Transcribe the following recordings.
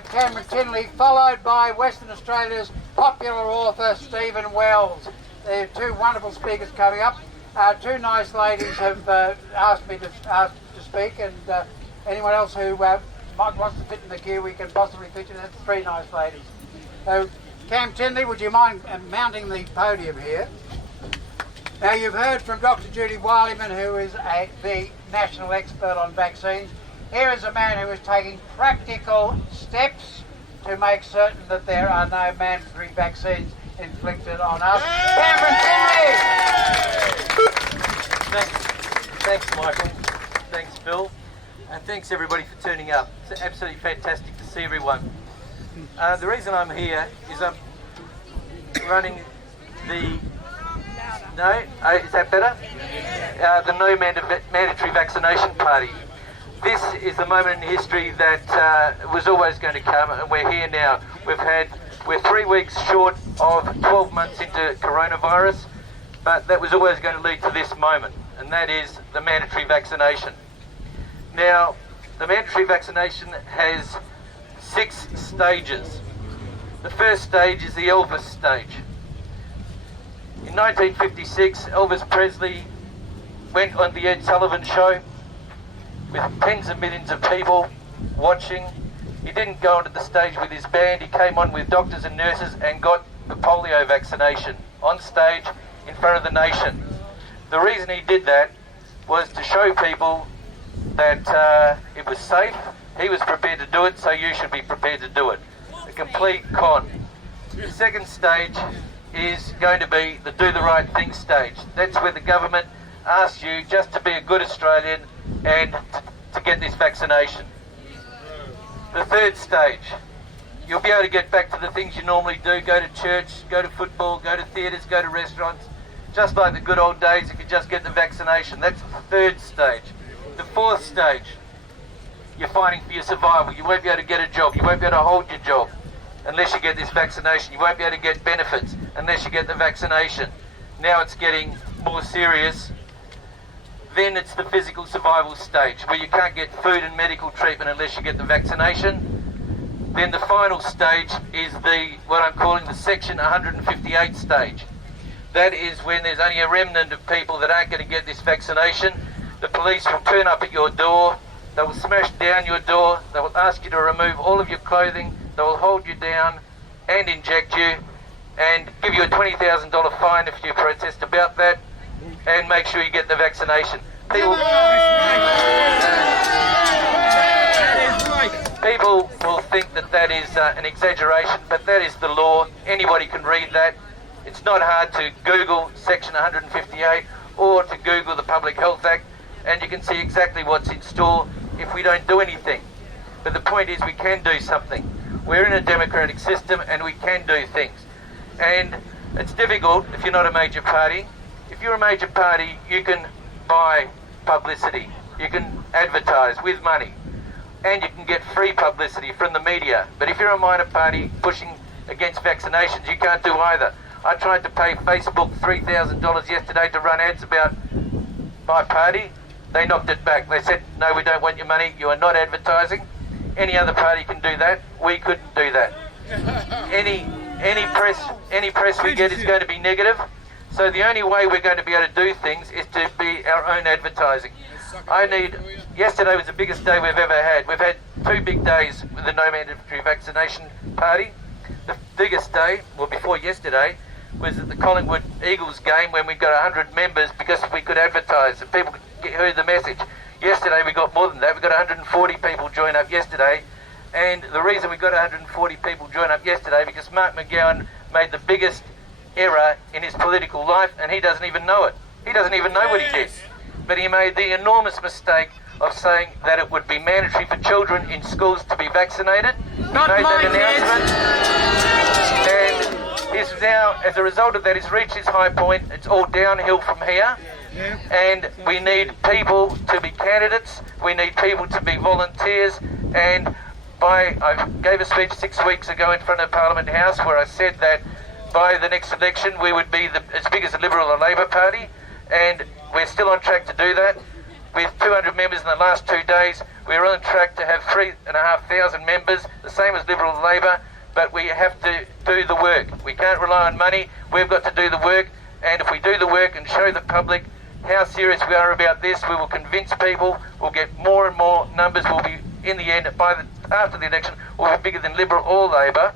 Cameron Tinley, followed by Western Australia's popular author Stephen Wells. There are two wonderful speakers coming up. Two nice ladies have asked me to speak, and anyone else who wants to fit in the queue, we can possibly feature. That's three nice ladies. So, Cam Tinley, would you mind mounting the podium here? Now, you've heard from Dr. Judy Wilyman, who is the national expert on vaccines. Here is a man who is taking practical steps to make certain that there are no mandatory vaccines inflicted on us. Cameron Tinley! Thanks, Michael. Thanks, Phil. And thanks, everybody, for turning up. It's absolutely fantastic to see everyone. The reason I'm here is I'm running the... No? Oh, is that better? The No Mandatory Vaccination Party. This is the moment in history that was always going to come, and we're here now. We're 3 weeks short of 12 months into coronavirus, but that was always going to lead to this moment, and that is the mandatory vaccination. Now, the mandatory vaccination has 6 stages. The first stage is the Elvis stage. In 1956, Elvis Presley went on the Ed Sullivan Show with tens of millions of people watching. He didn't go onto the stage with his band, he came on with doctors and nurses and got the polio vaccination on stage in front of the nation. The reason he did that was to show people that it was safe, he was prepared to do it, so you should be prepared to do it. A complete con. The second stage is going to be the do the right thing stage. That's where the government asks you just to be a good Australian and to get this vaccination. The third stage, you'll be able to get back to the things you normally do, go to church, go to football, go to theatres, go to restaurants, just like the good old days if you just get the vaccination. That's the third stage. The fourth stage, you're fighting for your survival. You won't be able to get a job, you won't be able to hold your job unless you get this vaccination. You won't be able to get benefits unless you get the vaccination. Now it's getting more serious. Then it's the physical survival stage, where you can't get food and medical treatment unless you get the vaccination. Then the final stage is what I'm calling the Section 158 stage. That is when there's only a remnant of people that aren't going to get this vaccination. The police will turn up at your door, they will smash down your door, they will ask you to remove all of your clothing, they will hold you down and inject you and give you a $20,000 fine if you protest about that, and make sure you get the vaccination. People will think that that is an exaggeration, but that is the law. Anybody can read that. It's not hard to Google Section 158 or to Google the Public Health Act, and you can see exactly what's in store if we don't do anything. But the point is we can do something. We're in a democratic system and we can do things. And it's difficult if you're not a major party. If you're a major party, you can buy publicity, you can advertise with money, and you can get free publicity from the media. But if you're a minor party pushing against vaccinations, you can't do either. I tried to pay Facebook $3,000 yesterday to run ads about my party. They knocked it back. They said, no, we don't want your money, you are not advertising. Any other party can do that, we couldn't do that. Any press we get is going to be negative. So the only way we're going to be able to do things is to be our own advertising. Yesterday was the biggest day we've ever had. We've had 2 big days with the No Mandatory Vaccination Party. The biggest day, well before yesterday, was at the Collingwood Eagles game when we got 100 members because we could advertise and people heard the message. Yesterday we got more than that. We got 140 people join up yesterday, and the reason we got 140 people join up yesterday because Mark McGowan made the biggest error in his political life, and he doesn't even know it. He doesn't even know what he did. But he made the enormous mistake of saying that it would be mandatory for children in schools to be vaccinated. Not made my that announcement, and he's now, as a result of that, he's reached his high point. It's all downhill from here. And we need people to be candidates, we need people to be volunteers, and I gave a speech 6 weeks ago in front of Parliament House where I said that by the next election we would be as big as the Liberal or Labor Party, and we're still on track to do that. With 200 members in the last 2 days, We're on track to have 3,500 members, the same as Liberal and Labor, but we have to do the work. We can't rely on money, we've got to do the work, and if we do the work and show the public how serious we are about this, we will convince people, we'll get more and more numbers, will be, in the end, after the election, will be bigger than Liberal or Labor,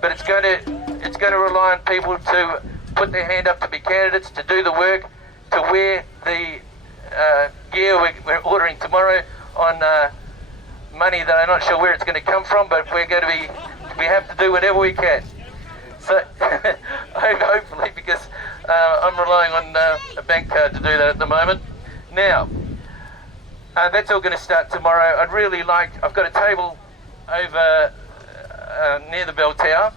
but it's going to rely on people to put their hand up to be candidates, to do the work, to wear the gear we're ordering tomorrow on money that I'm not sure where it's going to come from, but we have to do whatever we can. So hopefully, because I'm relying on a bank card to do that at the moment. Now, that's all going to start tomorrow. I've got a table over near the bell tower.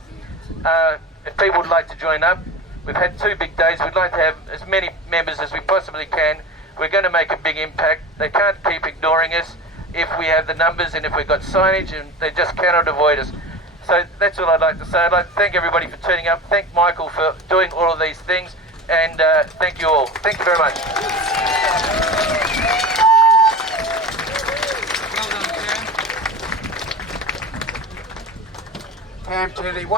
If people would like to join up, we've had 2 big days. We'd like to have as many members as we possibly can. We're going to make a big impact. They can't keep ignoring us if we have the numbers and if we've got signage, and they just cannot avoid us. So that's all I'd like to say. I'd like to thank everybody for turning up. Thank Michael for doing all of these things, and thank you all. Thank you very much. Cam Tinley.